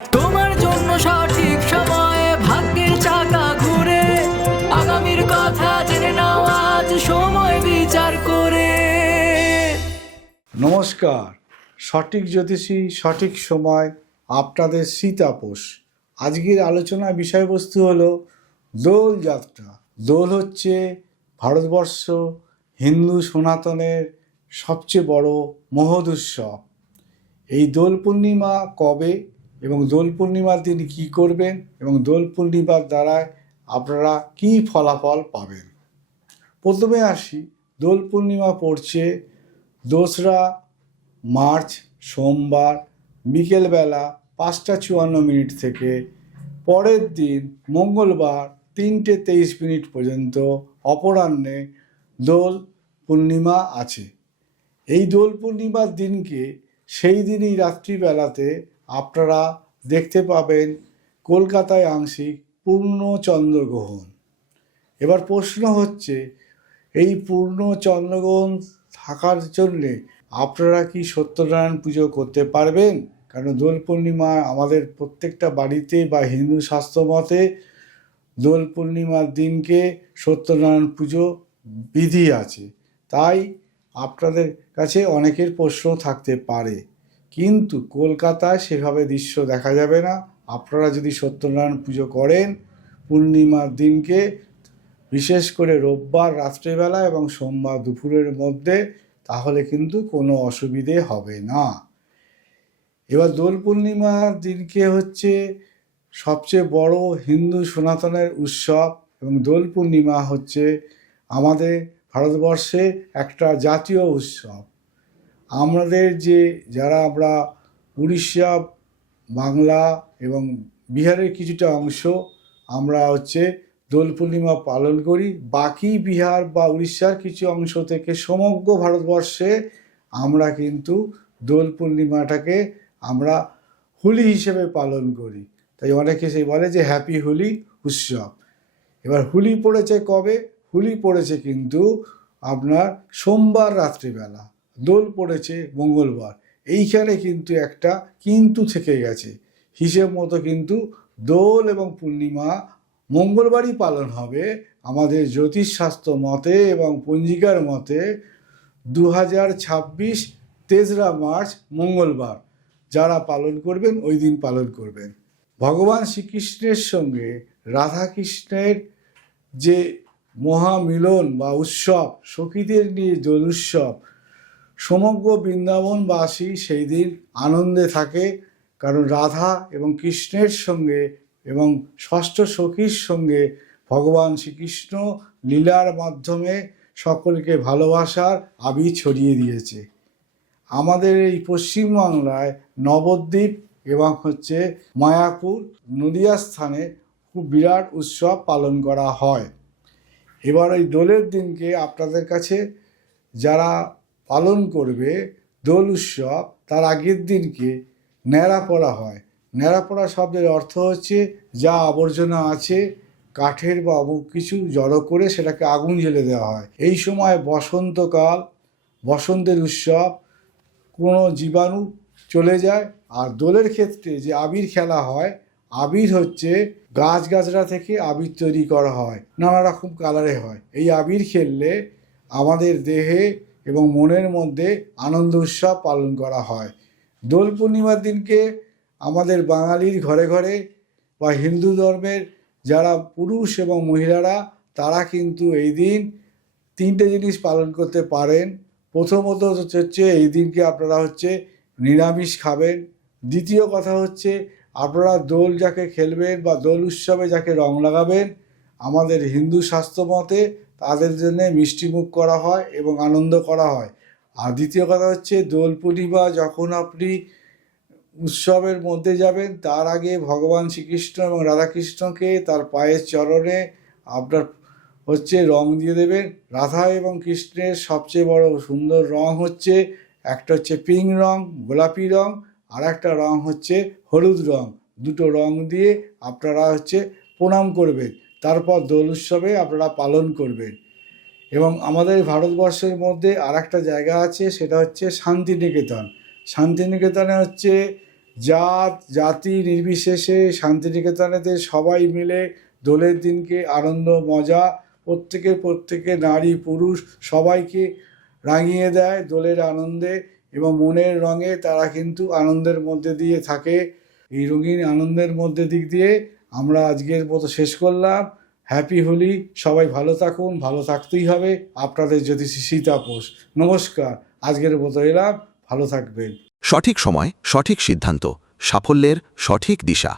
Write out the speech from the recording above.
তোমার জন্য সঠিক সময়ে ভাগ্যের চাকা ঘুরে আগামীর কথা জেনে নাও আজ সময় বিচার করে। নমস্কার। সঠিক জ্যোতিষী, সঠিক সময়, আপনাদের সীতাপোষ। আজকের আলোচনার বিষয়বস্তু হলো দোল যাত্রা। দোল হচ্ছে ভারতবর্ষ হিন্দু সনাতনের সবচেয়ে বড় মহৎ উৎসব এই দোল পূর্ণিমা কবে এবং দোল পূর্ণিমার দিন কী করবেন এবং দোল পূর্ণিমার দ্বারায় আপনারা কী ফলাফল পাবেন? প্রথমে আসি, দোল পূর্ণিমা পড়ছে দোসরা মার্চ, সোমবার, বিকেলবেলা পাঁচটা চুয়ান্ন মিনিট থেকে। পরের দিন মঙ্গলবার তিনটে তেইশ মিনিট পর্যন্ত অপরাহ্নে দোল পূর্ণিমা আছে। এই দোল পূর্ণিমার দিনকে সেই দিনই রাত্রিবেলাতে আপনারা দেখতে পাবেন কলকাতায় আংশিক পূর্ণ চন্দ্রগ্রহণ এবার প্রশ্ন হচ্ছে, এই পূর্ণ চন্দ্রগ্রহণ থাকার জন্যে আপনারা কি সত্যনারায়ণ পুজো করতে পারবেন? কারণ দোল পূর্ণিমা আমাদের প্রত্যেকটা বাড়িতে বা হিন্দু শাস্ত্র মতে দোল পূর্ণিমার দিনকে সত্যনারায়ণ পুজো বিধি আছে। তাই আপনাদের কাছে অনেকের প্রশ্ন থাকতে পারে। কিন্তু কলকাতায় সেভাবে দৃশ্য দেখা যাবে না। আপনারা যদি সত্যনারায়ণ পুজো করেন, পূর্ণিমার দিনকে, বিশেষ করে রোববার রাত্রেবেলা এবং সোমবার দুপুরের মধ্যে, তাহলে কিন্তু কোনো অসুবিধে হবে না। এবার দোল পূর্ণিমার দিনকে হচ্ছে সবচেয়ে বড় হিন্দু সনাতনের উৎসব এবং দোল পূর্ণিমা হচ্ছে আমাদের ভারতবর্ষে একটা জাতীয় উৎসব। আমাদের যে, যারা আমরা উড়িষ্যা, বাংলা এবং বিহারের কিছুটা অংশ, আমরা হচ্ছে দোল পূর্ণিমা পালন করি। বাকি বিহার বা উড়িষ্যার কিছু অংশ থেকে সমগ্র ভারতবর্ষে আমরা কিন্তু দোল পূর্ণিমাটাকে আমরা হোলি হিসেবে পালন করি। তাই অনেকে সেই বলে যে হ্যাপি হোলি উৎসব। এবার হোলি পড়েছে কবে? হোলি পড়েছে কিন্তু আপনার সোমবার রাত্রিবেলা। দোল পড়েছে মঙ্গলবার। এইখানে কিন্তু একটা কিন্তু থেকে গেছে। হিসেব মতো কিন্তু দোল এবং পূর্ণিমা মঙ্গলবারই পালন হবে। আমাদের জ্যোতিষশাস্ত্র মতে এবং পঞ্জিকার মতে দু হাজার ছাব্বিশ তেসরা মার্চ মঙ্গলবার। যারা পালন করবেন, ওই দিন পালন করবেন। ভগবান শ্রীকৃষ্ণের সঙ্গে রাধাকৃষ্ণের যে মহামিলন বা উৎসব, সখীদের নিয়ে দোল উৎসব সমগ্র বৃন্দাবনবাসী সেই দিন আনন্দে থাকে, কারণ রাধা এবং কৃষ্ণের সঙ্গে এবং ষষ্ঠ সখীর সঙ্গে ভগবান শ্রীকৃষ্ণ লীলার মাধ্যমে সকলকে ভালোবাসার আবি ছড়িয়ে দিয়েছে। আমাদের এই পশ্চিমবাংলায় নবদ্বীপ এবং হচ্ছে মায়াপুর নদিয়া স্থানে খুব বিরাট উৎসব পালন করা হয়। এবার ওই দোলের দিনকে আপনাদের কাছে যারা পালন করবে দোল উৎসব, তার আগের দিনকে ন্যাড়া পড়া হয়। ন্যাড়া পড়া শব্দের অর্থ হচ্ছে যা আবর্জনা আছে, কাঠের বা অমুক কিছু জড়ো করে সেটাকে আগুন জ্বেলে দেওয়া হয়। এই সময় বসন্তকাল, বসন্তের উৎসব, কোনো জীবাণু চলে যায়। আর দোলের ক্ষেত্রে যে আবির খেলা হয়, আবির হচ্ছে গাছ গাছড়া থেকে আবির তৈরি করা হয়, নানা রকম কালারে হয়। এই আবির খেললে আমাদের দেহে এবং মনের মধ্যে আনন্দ উৎসব পালন করা হয়। দোল পূর্ণিমার দিনকে আমাদের বাঙালির ঘরে ঘরে বা হিন্দু ধর্মের যারা পুরুষ এবং মহিলারা, তারা কিন্তু এই দিন তিনটে জিনিস পালন করতে পারেন। প্রথমত হচ্ছে এই দিনকে আপনারা হচ্ছে নিরামিষ খাবেন। দ্বিতীয় কথা হচ্ছে আপনারা দোল যাকে খেলবেন বা দোল উৎসবে যাকে রং লাগাবেন, আমাদের হিন্দু শাস্ত্র মতে তাদের জন্য মিষ্টিমুখ করা হয় এবং আনন্দ করা হয়। আর দ্বিতীয় কথা হচ্ছে, দোল পূর্ণিমা যখন আপনি উৎসবের মধ্যে যাবেন, তার আগে ভগবান শ্রীকৃষ্ণ এবং রাধাকৃষ্ণকে তার পায়ের চরণে আপনার হচ্ছে রং দিয়ে দেবেন। রাধা এবং কৃষ্ণের সবচেয়ে বড় সুন্দর রং হচ্ছে, একটা হচ্ছে পিঙ্ক রং, গোলাপি রং, আর একটা রং হচ্ছে হলুদ রং। দুটো রং দিয়ে আপনারা হচ্ছে প্রণাম করবেন। তারপর দোল উৎসবে আপনারা পালন করবেন। এবং আমাদের ভারতবর্ষের মধ্যে আর একটা জায়গা আছে, সেটা হচ্ছে শান্তিনিকেতন। শান্তিনিকেতনে হচ্ছে জাত, জাতি নির্বিশেষে শান্তিনিকেতনেতে সবাই মিলে দোলের দিনকে আনন্দ, মজা, প্রত্যেকে প্রত্যেকে নারী, পুরুষ সবাইকে রাঙিয়ে দেয় দোলের আনন্দে এবং মনের রঙে তারা কিন্তু আনন্দের মধ্যে দিয়ে থাকে। এই রঙিন আনন্দের মধ্যে দিক দিয়ে আমরা আজকের মতো শেষ করলাম। হ্যাপি হোলি সবাই ভালো থাকুন, ভালো থাকতেই হবে। আপনাদের জ্যোতিষী সীতাপোষ নমস্কার। আজকের মতো এলাম। ভালো থাকবেন। সঠিক সময়, সঠিক সিদ্ধান্ত, সাফল্যের সঠিক দিশা।